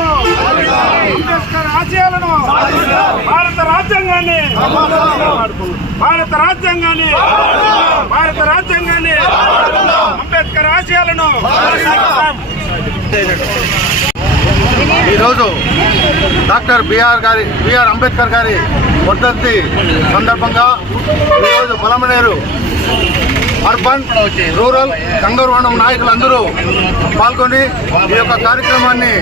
అంబేద్కర్ ఆశయాలను భారత రాజ్యాంగాన్ని భారత రాజ్యాంగాన్ని భారత రాజ్యాంగాన్ని అంబేద్కర్ ఆశయాలను ఈరోజు డాక్టర్ బిఆర్ గారి బిఆర్ అంబేద్కర్ గారి వర్ధంతి సందర్భంగా ఈరోజు పొలమనేరు అర్బన్ రూరల్ గంగవరం నాయకులందరూ పాల్గొని ఈ యొక్క కార్యక్రమాన్ని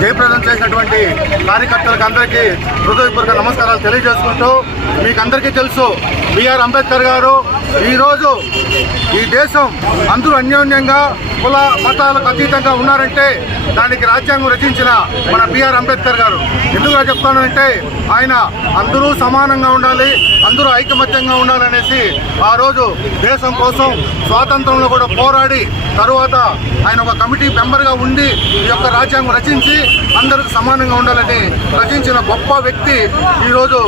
జయప్రదం చేసినటువంటి కార్యకర్తలకు అందరికీ హృదయపూర్వక నమస్కారాలు తెలియజేసుకుంటూ మీకు అందరికీ తెలుసు బిఆర్ అంబేద్కర్ గారు ఈరోజు ఈ దేశం అందరూ అన్యోన్యంగా కుల మతాలకు అతీతంగా ఉన్నారంటే దానికి రాజ్యాంగం రచించిన మన బిఆర్ అంబేద్కర్ గారు. ఎందుకు చెప్తానంటే ఆయన అందరూ సమానంగా ఉండాలి అందరూ ఐకమత్యంగా ఉండాలనేసి ఆ రోజు దేశం కోసం స్వాతంత్రంలో కూడా పోరాడి తరువాత ఆయన ఒక కమిటీ మెంబర్గా ఉండి ఈ యొక్క రాజ్యాంగం రచించి అందరికి సమానంగా ఉండాలని రచించిన గొప్ప వ్యక్తి ఈరోజు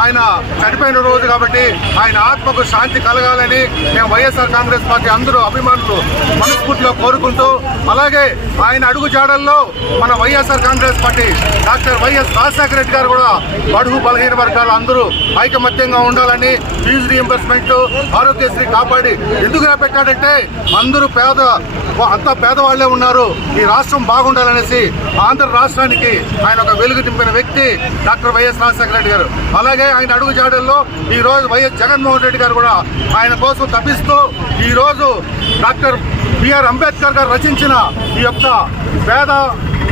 ఆయన చనిపోయిన రోజు కాబట్టి ఆయన ఆత్మకు శాంతి కలగాలని మేము వైఎస్ఆర్ కాంగ్రెస్ పార్టీ అందరూ అభిమానులు మనస్ఫూర్తిగా కోరుకుంటూ అలాగే ఆయన అడుగు జాడల్లో మన Y S R Congress party doctor Y S Rajasekhara Reddy garu కూడా బడుగు బలహీన వర్గాలు అందరూ ఐకమత్యంగా ఉండాలని ఫీజు రీఎంబర్స్మెంట్ ఆరోగ్యశ్రీ కాపాడి. ఎందుకు పెట్టాడంటే అందరూ పేద అంతా పేదవాళ్ళే ఉన్నారు. ఈ రాష్ట్రం బాగుండాలనేసి ఆంధ్ర రాష్ట్రానికి ఆయన ఒక వెలుగు నింపిన వ్యక్తి డాక్టర్ వైఎస్ రాజశేఖర రెడ్డి గారు. అలాగే ఆయన అడుగు జాడల్లో ఈ రోజు వైఎస్ జగన్మోహన్ రెడ్డి గారు కూడా ఆయన కోసం తప్పిస్తూ ఈ రోజు డాక్టర్ బిఆర్ అంబేద్కర్ గారు రచించిన ఈ యొక్క పేద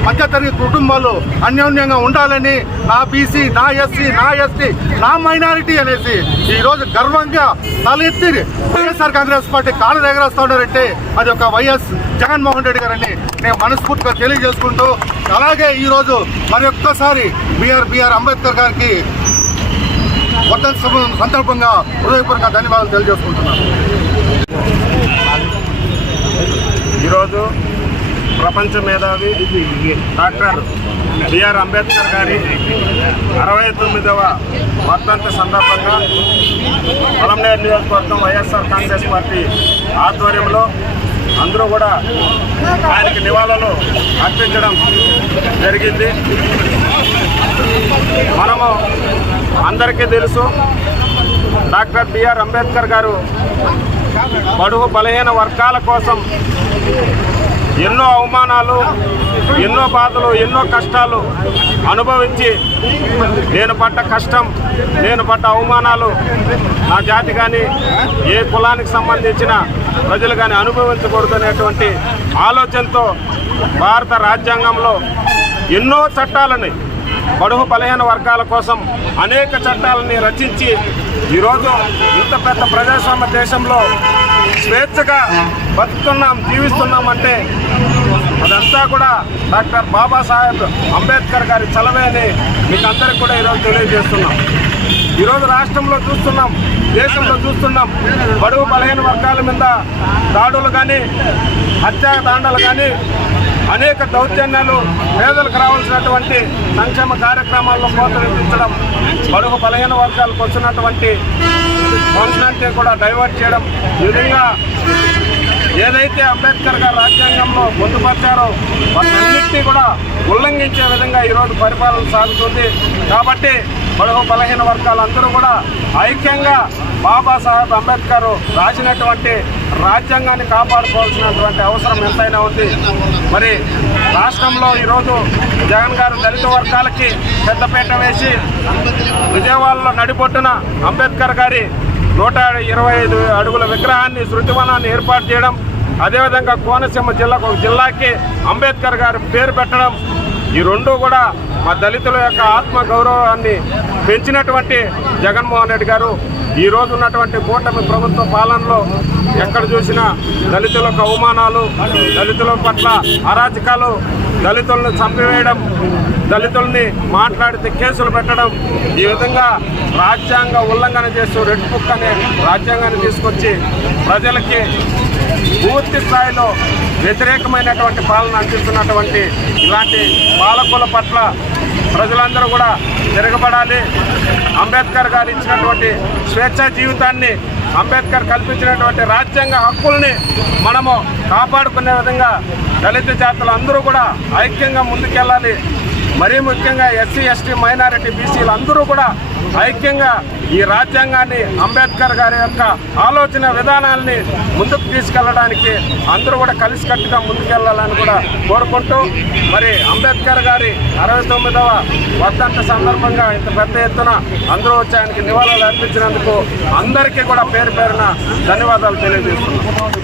మధ్యతరగతి కుటుంబాలు అన్యోన్యంగా ఉండాలని నా బీసీ నా ఎస్సీ నా ఎస్టీ నా మైనారిటీ అనేసి ఈరోజు గర్వంగా తలెత్తి వైఎస్ఆర్ కాంగ్రెస్ పార్టీ కాలు ఎగరేస్తా ఉన్నారంటే అది ఒక వైఎస్ జగన్మోహన్ రెడ్డి గారని నేను మనస్ఫూర్తిగా తెలియజేసుకుంటూ అలాగే ఈరోజు మరి ఒక్కసారి బిఆర్ బిఆర్ అంబేద్కర్ గారికి వర్ధంతి సందర్భంగా హృదయపూర్వక ధన్యవాదాలు తెలియజేసుకుంటున్నాను. ఈరోజు ప్రపంచ మేధావి డాక్టర్ బిఆర్ అంబేద్కర్ గారి అరవై తొమ్మిదవ వర్ధంతి సందర్భంగా పొలంనేరు నియోజకవర్గం వైఎస్ఆర్ కాంగ్రెస్ పార్టీ ఆధ్వర్యంలో అందరూ కూడా ఆయనకి నివాళులు అర్పించడం జరిగింది. మనము అందరికీ తెలుసు డాక్టర్ బిఆర్ అంబేద్కర్ గారు బడుగు బలహీన వర్గాల కోసం ఎన్నో అవమానాలు ఎన్నో బాధలు ఎన్నో కష్టాలు అనుభవించి నేను పడ్డ కష్టం నేను పడ్డ అవమానాలు నా జాతి కానీ ఏ కులానికి సంబంధించిన ప్రజలు కానీ అనుభవించకూడదనేటువంటి ఆలోచనతో భారత రాజ్యాంగంలో ఎన్నో చట్టాలని బడుగు బలహీన వర్గాల కోసం అనేక చట్టాలని రచించి ఈరోజు ఇంత పెద్ద ప్రజాస్వామ్య దేశంలో స్వేచ్ఛగా బతుకుతున్నాం జీవిస్తున్నాం అంటే అదంతా కూడా డాక్టర్ బాబాసాహెబ్ అంబేద్కర్ గారి చలవే అని మీకు అందరికి కూడా ఈరోజు తెలియజేస్తున్నాం. ఈరోజు రాష్ట్రంలో చూస్తున్నాం దేశంలో చూస్తున్నాం. బడుగు బలహీన వర్గాల మీద దాడులు కానీ హత్యాకాండాలు కానీ అనేక దౌర్జన్యాలు పేదలకు రావాల్సినటువంటి సంక్షేమ కార్యక్రమాల్లో ప్రోత్సహించడం బడుగు బలహీన వర్గాలకు వచ్చినటువంటి ఫంక్షనాలిటీ కూడా డైవర్ట్ చేయడం ఈ విధంగా ఏదైతే అంబేద్కర్ గారు రాజ్యాంగంలో పొందుపరిచారో వాటన్నింటినీ కూడా ఉల్లంఘించే విధంగా ఈరోజు పరిపాలన సాగుతుంది. కాబట్టి బడుగు బలహీన వర్గాలందరూ కూడా ఐక్యంగా బాబాసాహెబ్ అంబేద్కర్ రాసినటువంటి రాజ్యాంగాన్ని కాపాడుకోవాల్సినటువంటి అవసరం ఎంతైనా ఉంది. మరి రాష్ట్రంలో ఈరోజు జగన్ గారు దళిత వర్గాలకి పెద్దపేట వేసి విజయవాడలో నడిబొట్టున అంబేద్కర్ గారి నూట ఇరవై ఐదు అడుగుల విగ్రహాన్ని శృతివనాన్ని ఏర్పాటు చేయడం అదేవిధంగా కోనసీమ జిల్లాకు జిల్లాకి అంబేద్కర్ గారి పేరు పెట్టడం ఈ రెండు కూడా మా దళితుల యొక్క ఆత్మ గౌరవాన్ని పెంచినటువంటి జగన్మోహన్ రెడ్డి గారు. ఈ రోజు ఉన్నటువంటి కూటమి ప్రభుత్వ పాలనలో ఎక్కడ చూసినా దళితులకు అవమానాలు దళితుల పట్ల అరాచకాలు దళితులను చంపివేయడం దళితుల్ని మాట్లాడితే కేసులు పెట్టడం ఈ విధంగా రాజ్యాంగ ఉల్లంఘన చేస్తూ రెడ్ బుక్ అనే రాజ్యాంగాన్ని తీసుకొచ్చి ప్రజలకి పూర్తి స్థాయిలో వ్యతిరేకమైనటువంటి పాలన అందిస్తున్నటువంటి ఇలాంటి పాలకుల పట్ల ప్రజలందరూ కూడా తిరగబడాలి. అంబేద్కర్ గారు ఇచ్చినటువంటి స్వేచ్ఛ జీవితాన్ని అంబేద్కర్ కల్పించినటువంటి రాజ్యాంగ హక్కుల్ని మనము కాపాడుకునే విధంగా దళిత జాతులు అందరూ కూడా ఐక్యంగా ముందుకెళ్ళాలి. మరీ ముఖ్యంగా ఎస్సీ ఎస్టీ మైనారిటీ బీసీలు అందరూ కూడా ఐక్యంగా ఈ రాజ్యాంగాన్ని అంబేద్కర్ గారి యొక్క ఆలోచన విధానాల్ని ముందుకు తీసుకెళ్ళడానికి అందరూ కూడా కలిసికట్టుగా ముందుకెళ్ళాలని కూడా కోరుకుంటూ మరి అంబేద్కర్ గారి అరవై తొమ్మిదవ వర్ధంత సందర్భంగా ఇంత పెద్ద ఎత్తున అందరూ వచ్చి ఆయనకి నివాళులు అర్పించినందుకు అందరికీ కూడా పేరు పేరున ధన్యవాదాలు తెలియజేస్తున్నాం.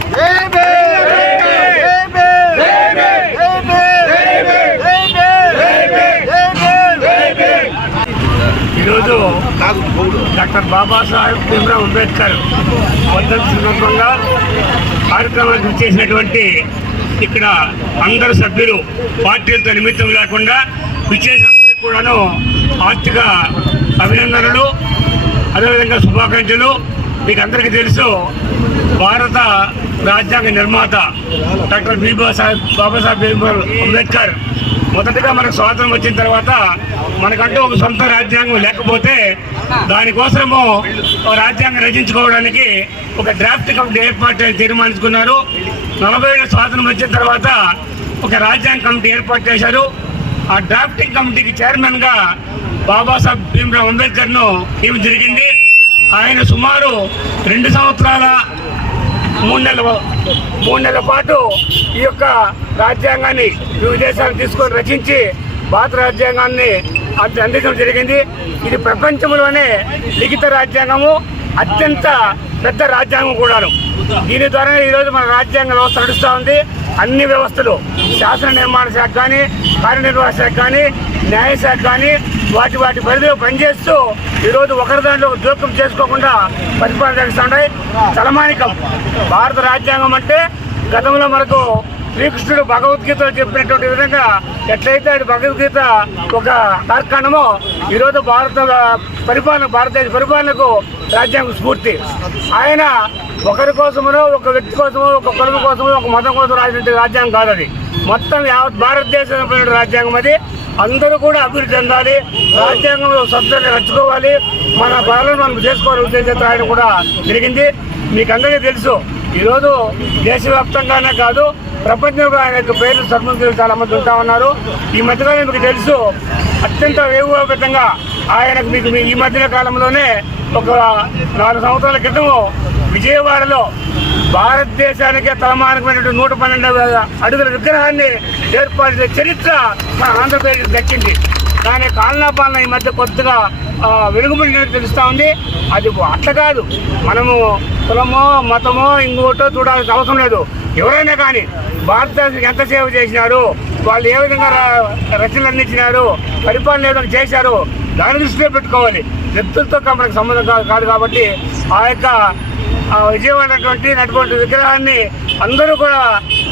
ఈరోజు డాక్టర్ బాబాసాహెబ్ భీమ్రావ్ అంబేద్కర్ వర్ధంతి సందర్భంగా కార్యక్రమానికి చేసినటువంటి ఇక్కడ అందరు సభ్యులు పార్టీలతో నిమిత్తం లేకుండా విచ్చేసిన అందరికీ కూడాను ఆర్థిక అభినందనలు అదేవిధంగా శుభాకాంక్షలు. మీకు అందరికీ తెలుసు భారత రాజ్యాంగ నిర్మాత డాక్టర్ బీబా సాహెబ్ బాబాసాహెబ్ భీమ్రావ్ అంబేద్కర్ మొదటగా మనకు స్వాతంత్రం వచ్చిన తర్వాత మనకంటూ ఒక సొంత రాజ్యాంగం లేకపోతే దానికోసము ఒక రాజ్యాంగం రచించుకోవడానికి ఒక డ్రాఫ్ట్ కమిటీ ఏర్పాటు తీర్మానించుకున్నారు. నలభై ఏళ్ళ స్వాతంత్రం వచ్చిన తర్వాత ఒక రాజ్యాంగ కమిటీ ఏర్పాటు చేశారు. ఆ డ్రాఫ్టింగ్ కమిటీకి చైర్మన్గా బాబాసాహెబ్ భీమ్రావ్ అంబేద్కర్ను ఏమి జరిగింది. ఆయన సుమారు రెండు సంవత్సరాల మూడు నెలల మూడు నెలల పాటు ఈ యొక్క రాజ్యాంగాన్ని వివిధ దేశాలు తీసుకొని రచించి భారత రాజ్యాంగాన్ని అందించడం జరిగింది. ఇది ప్రపంచంలోనే లిఖిత రాజ్యాంగము అత్యంత పెద్ద రాజ్యాంగం కూడాను. దీని ద్వారా ఈరోజు మన రాజ్యాంగ వ్యవస్థ నడుస్తూ ఉంది. అన్ని వ్యవస్థలు శాసన నిర్మాణ శాఖ కానీ కార్యనిర్వహణ శాఖ కానీ న్యాయశాఖ కానీ వాటి వాటి పరిధిలో పనిచేస్తూ ఈరోజు ఒకరి దాంట్లో జోక్యం చేసుకోకుండా పరిపాలన చేస్తున్నాయి చలమానికం భారత రాజ్యాంగం అంటే గతంలో మనకు శ్రీకృష్ణుడు భగవద్గీతలో చెప్పినటువంటి విధంగా ఎట్లయితే ఆయన భగవద్గీత ఒక తార్కాణమో ఈరోజు భారత పరిపాలన భారతదేశ పరిపాలనకు రాజ్యాంగ స్ఫూర్తి. ఆయన ఒకరి కోసమో ఒక వ్యక్తి కోసమో ఒక కులం కోసమో ఒక మతం కోసం రాసినటువంటి రాజ్యాంగం కాదు అది. మొత్తం యావత్ భారతదేశం రాజ్యాంగం అది. అందరూ కూడా అభివృద్ధి చెందాలి రాజ్యాంగంలో సభ్యులు రచ్చుకోవాలి మన పాలన మనం చేసుకోవాలి ఉద్దేశంతో ఆయన కూడా జరిగింది మీకు అందరికీ తెలుసు ఈరోజు దేశవ్యాప్తంగానే కాదు ప్రపంచంలో ఆయన యొక్క పేరు సర్పంచులు చాలా మంది ఉంటా ఉన్నారు. ఈ మధ్యకాలం మీకు తెలుసు అత్యంత వేగోపేతంగా ఆయనకు మీకు మీ- ఈ మధ్య కాలంలోనే ఒక నాలుగు సంవత్సరాల క్రితము విజయవాడలో భారతదేశానికే తలమానకమైనటువంటి నూట పన్నెండు అడుగుల విగ్రహాన్ని ఏర్పాటు చరిత్ర మన ఆంధ్రప్రదేశ్ దక్కింది. దాని కాలనా పాలన ఈ మధ్య కొత్తగా వెలుగుబడినట్టు తెలుస్తూ ఉంది. అది అట్లా కాదు. మనము కులమో మతమో ఇంకోటో చూడాల్సిన అవసరం లేదు. ఎవరైనా కానీ భారతదేశానికి ఎంత సేవ చేసినారు వాళ్ళు ఏ విధంగా రచనలు అందించినారు పరిపాలన ఏ విధంగా చేశారు దాని దృష్టిలో పెట్టుకోవాలి. వ్యక్తులతో మనకు సంబంధం కాదు కాబట్టి ఆ యొక్క విజయమైనటువంటి నటువంటి విగ్రహాన్ని అందరూ కూడా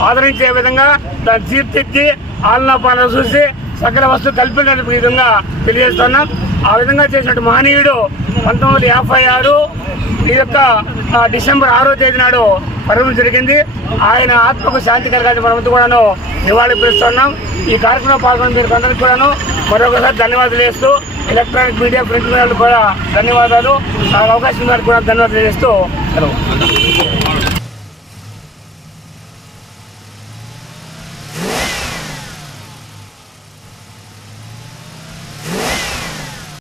ఆదరించే విధంగా దాన్ని తీర్చిదిద్ది ఆలనా పాలన చూసి సకల వస్తువు కల్పించడానికి ఈ విధంగా తెలియజేస్తున్నాం. ఆ విధంగా చేసినట్టు మహనీయుడు పంతొమ్మిది వందల యాభై ఆరు ఈ యొక్క డిసెంబర్ ఆరో తేదీ నాడు పర్వం జరిగింది. ఆయన ఆత్మకు శాంతి కలగాలని మనమంతా కూడాను నివాళి పిలుస్తున్నాం. ఈ కార్యక్రమం పాల్గొన్న మీరు అందరికీ కూడాను మరొకసారి ధన్యవాదాలు చేస్తూ ఎలక్ట్రానిక్ మీడియా ప్రింట్ మీడియాలకు కూడా ధన్యవాదాలు. అవకాశం వారికి కూడా ధన్యవాదాలు చేస్తూ